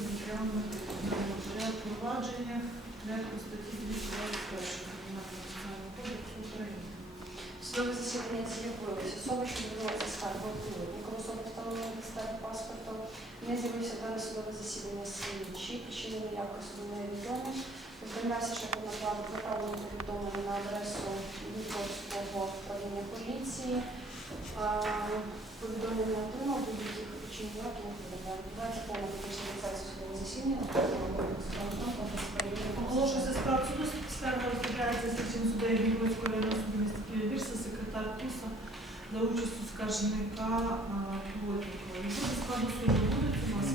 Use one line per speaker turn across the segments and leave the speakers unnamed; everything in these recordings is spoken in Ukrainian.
матеріального
Судове засідання з'явилося. Особа, що відбувається скаргу Яка особа встановлена підставі паспорту, не з'явився дане судове засідання слідчі, причини неявки суду невідомі. Відповідався, що направлено повідомлення на адресу Дніпровського управління поліції. Повідомлення отримав будь-яких ніяких не повідомляє. Відбувається повна публічна фіксація судового засідання.
Оголошується справ суду, скарга розглядається слідчим суддею Дніпровського районного суду міста Києва-Бірса, секретар КУСа за участю скаржника Плотникова. Його до складу суду будуть у нас?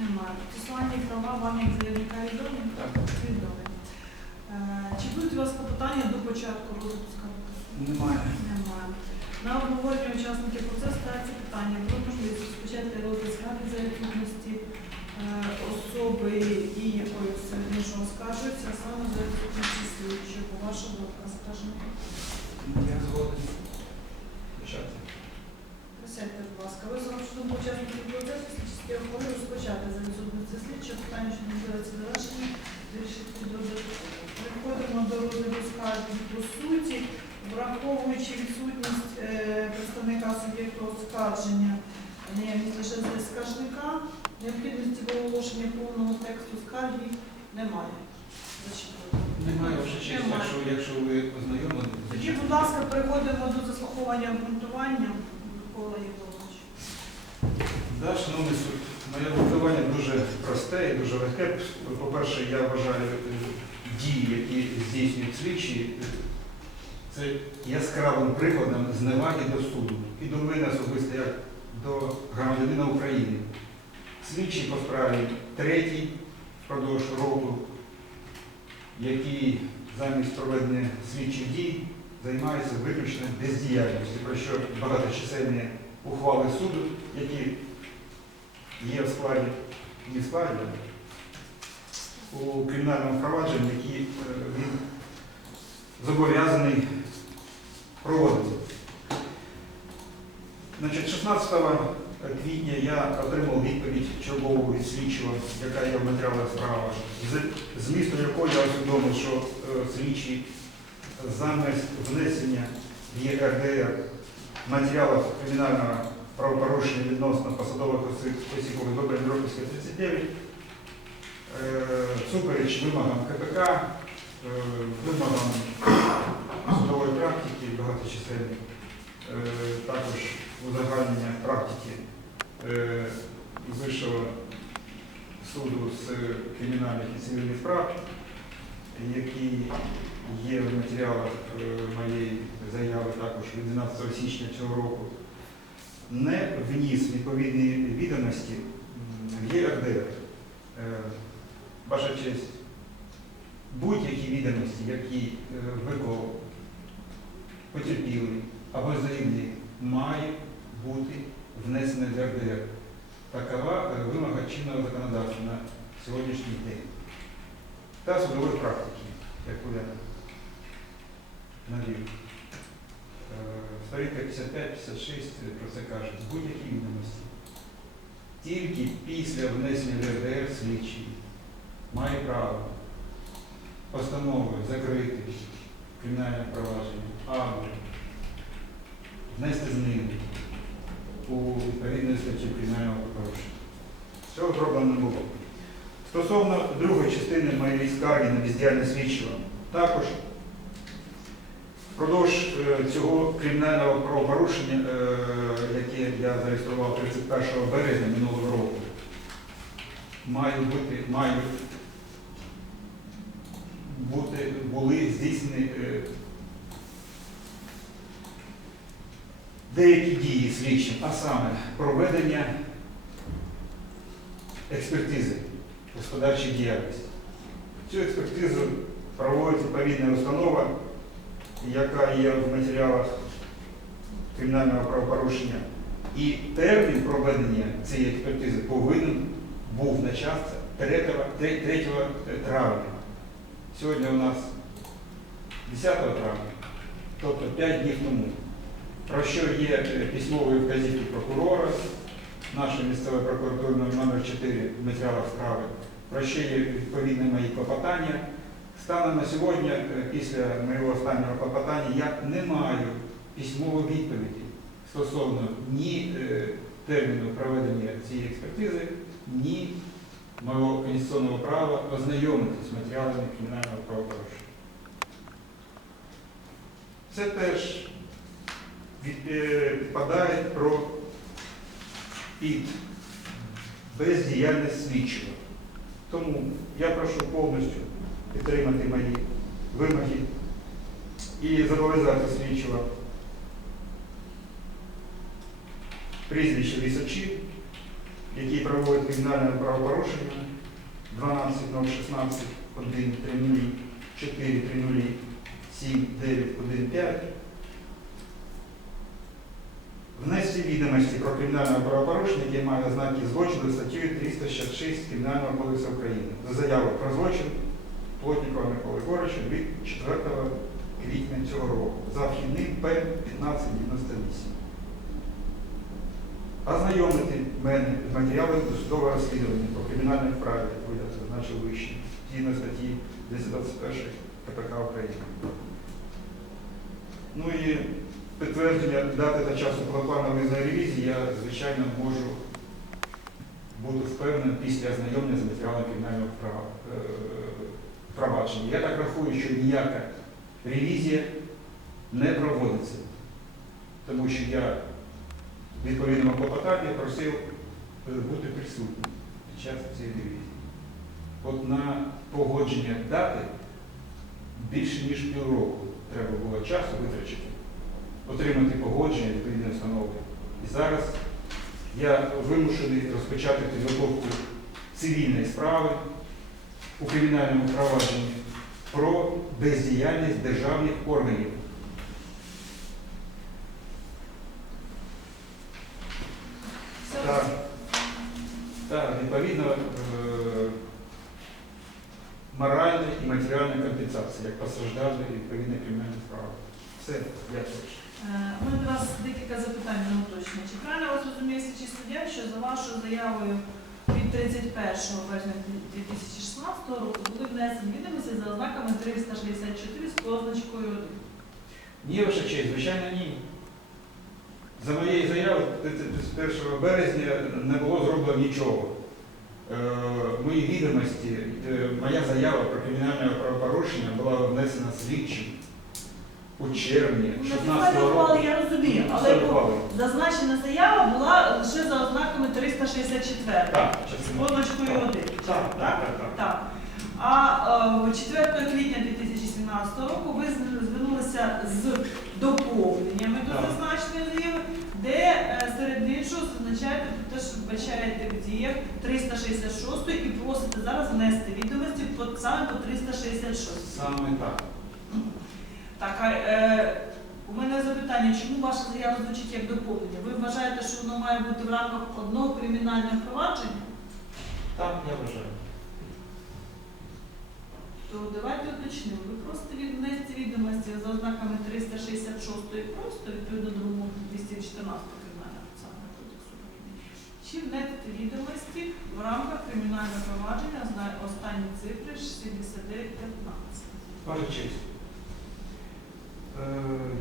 Немає. Процесуальні права вам як заявника відомі? Відомі. Е, Чи будуть у вас попитання до початку розгляду?
Немає.
Немає. На обговорення учасників процесу ставиться питання про можливість розпочати розгляд скарги за відсутності е, особи, дії якої сильніше оскаржується, а саме за відсутності слідчого. Ваша думка, скажімо.
Я згоден. Почати.
Присядьте, будь ласка. Ви за учасників процесу слідчі охорони розпочати за відсутності слідчого питання, що можливості завершення, вирішити підрозділ. Переходимо до розгляду скарги по суті, враховуючи відсутність е, представника суб'єкту оскарження, наявність лише скаржника, необхідності до оголошення повного тексту скарги немає. Зачитую.
Немає вже честь, якщо, якщо ви ознайомлені.
Тоді, будь ласка, переходимо до заслуховування обґрунтування. Микола Євгенович.
Да, шановний суд, моє обґрунтування дуже просте і дуже легке. По-перше, я вважаю е, дії, які здійснюють слідчі, це яскравим прикладом зневаги до суду і до мене особисто як до громадянина України. Слідчий по справі третій впродовж року, який замість проведення слідчих дій займається виключно бездіяльністю, про що багаточисельні ухвали суду, які є в складі, не в складі, у кримінальному провадженні, які е, він зобов'язаний проводити. Значить, 16 квітня я отримав відповідь чергового від слідчого, яка є в матеріалах з- змістом якої я усвідомив, що е, слідчий замість внесення в ЄРДР матеріалів кримінального правопорушення відносно посадових осіб ОВБ Європейська 39, е, супереч вимогам КПК, е, вимогам практики багаточисельних, е, також узагальнення практики е, Вищого суду з кримінальних і цивільних прав, який є в матеріалах е, моєї заяви також від 12 січня цього року, не вніс відповідні відомості в ЄРДР. Ваша честь, будь-які відомості, які виклав потерпілий або заявник, мають бути внесені в ЄРДР. Такова е, вимога чинного законодавства на сьогоднішній день та судової практики, яку я навів. Е, Сторінка 55-56 про це каже. Будь-які відомості. Тільки після внесення в РДР слідчий має право постановою закрити кримінальне провадження або внести зміни у відповідної статті кримінального порушення. Цього зроблено не було. Стосовно другої частини моєї скарги на бездіяльність слідчого, також впродовж е, цього кримінального правопорушення, е, яке я зареєстрував 31 березня минулого року, мають бути, мають бути, були здійснені деякі дії слідчим, а саме проведення експертизи господарчої діяльності. Цю експертизу проводить відповідна установа, яка є в матеріалах кримінального правопорушення. І термін проведення цієї експертизи повинен був начатися 3, 3 травня. Сьогодні у нас 10 травня, тобто 5 днів тому. Про що є письмові вказівки прокурора, нашої місцевої прокуратури номер 4 в матеріалах справи, про що є відповідне мої клопотання Станом на сьогодні, е, після моєго останнього клопотання, я не маю письмової відповіді стосовно ні е, терміну проведення цієї експертизи, ні мого конституційного права ознайомитися з матеріалами кримінального правопорушення. Це теж від- е, про під бездіяльність слідчого. Тому я прошу повністю підтримати мої вимоги і зобов'язати слідчого прізвище Лісачі, який проводить кримінальне правопорушення 12.016 1 4 7 9 1 5 внести відомості про кримінальне правопорушення, яке має ознаки злочину статтею 366 Кримінального кодексу України за заяву про злочин Плотнікова Миколи Горича від 4 квітня цього року за вхідним П 1598. Ознайомити мене з матеріалами досудового розслідування по кримінальній справі, яку я зазначив вище, згідно статті 221 КПК України. Ну і підтвердження дати та часу планової ревізії я, звичайно, можу бути впевнений після ознайомлення з матеріалами кримінального е, провадження. Я так рахую, що ніяка ревізія не проводиться, тому що я в відповідному клопотанні просив е, бути присутнім під час цієї ревізії. От на погодження дати більше ніж півроку треба було часу витрачити, отримати погодження відповідної установи. І зараз я вимушений розпочати підготовку цивільної справи у кримінальному провадженні про бездіяльність державних органів. Так, відповідно, е, моральна і матеріальна компенсація, як постраждали відповідно кримінальні справи. Все, дякую.
Е, У мене до вас декілька запитань на уточнення. Чи правильно вас розумію, слідчий суддя, що за вашою заявою від 31 березня 2016 року були внесені відомості за ознаками 364 з позначкою 1?
Ні, ваша честь, звичайно, ні. За моєю заявою 31 березня не було зроблено нічого. Е, Мої відомості, е, моя заява про кримінальне правопорушення була внесена слідчим у червні
Ну,
16
ухвали, я розумію, але
ухвалено.
зазначена заява була лише за ознаками 364
Так,
з позначкою 1.
Так, так, так, так.
Так. А е, 4 квітня 2017 року ви з- звернулися з доповненнями до
Так.
зазначеної заяви, де е, серед іншого зазначаєте про те, що вбачаєте в діях 366 і просите зараз внести відомості по, саме по 366.
Саме так.
Так, а е, у мене запитання, чому ваша заява звучить як доповнення? Ви вважаєте, що воно має бути в рамках одного кримінального провадження?
Так, я вважаю.
То давайте уточнимо. Ви просто від- внести відомості за ознаками 366 і просто відповідно до вимог 214 кримінального процесуального кодексу України. Чи внести відомості в рамках кримінального провадження останні цифри 6915.
Ваша честь. Е,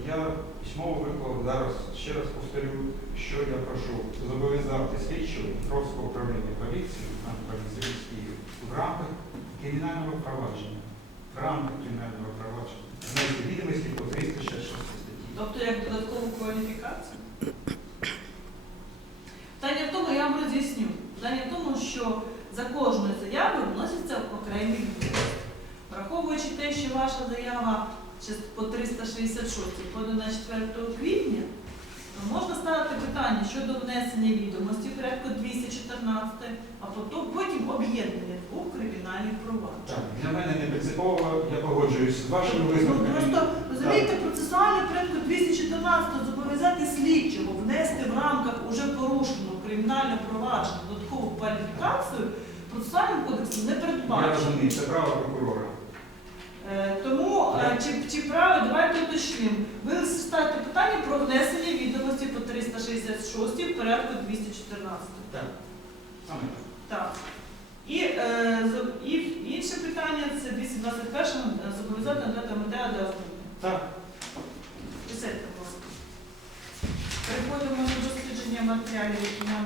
Я письмово виклав зараз, ще раз повторю, що я прошу зобов'язати слідчого Дніпровського управління поліції, Київ в рамках кримінального провадження. В рамках кримінального провадження. Знайти відомості по 366 статті.
Тобто як додаткову кваліфікацію? Питання в тому, я вам роз'ясню. Питання в тому, що за кожною заявою вносяться окремі відомості. Враховуючи те, що ваша заява по 366 подана 4 квітня, то можна ставити питання щодо внесення відомості в порядку 214, а потім, об'єднання двох кримінальних проваджень.
Так, для мене не принципово, я погоджуюсь з вашими
Ну, просто розумієте, процесуальний порядку 214 зобов'язати слідчого внести в рамках уже порушеного кримінального провадження додаткову кваліфікацію процесуальним кодексом не
Я
передбачено.
розумію, це право прокурора.
Е, тому е, чи, чи правильно, давайте уточнимо. Ви ставите питання про внесення відомості по 366 в порядку 214.
Так. Так.
І, е, і інше питання це 221 зобов'язати надати метео для ознайомлення. Так. Переходимо до дослідження матеріалів, які нам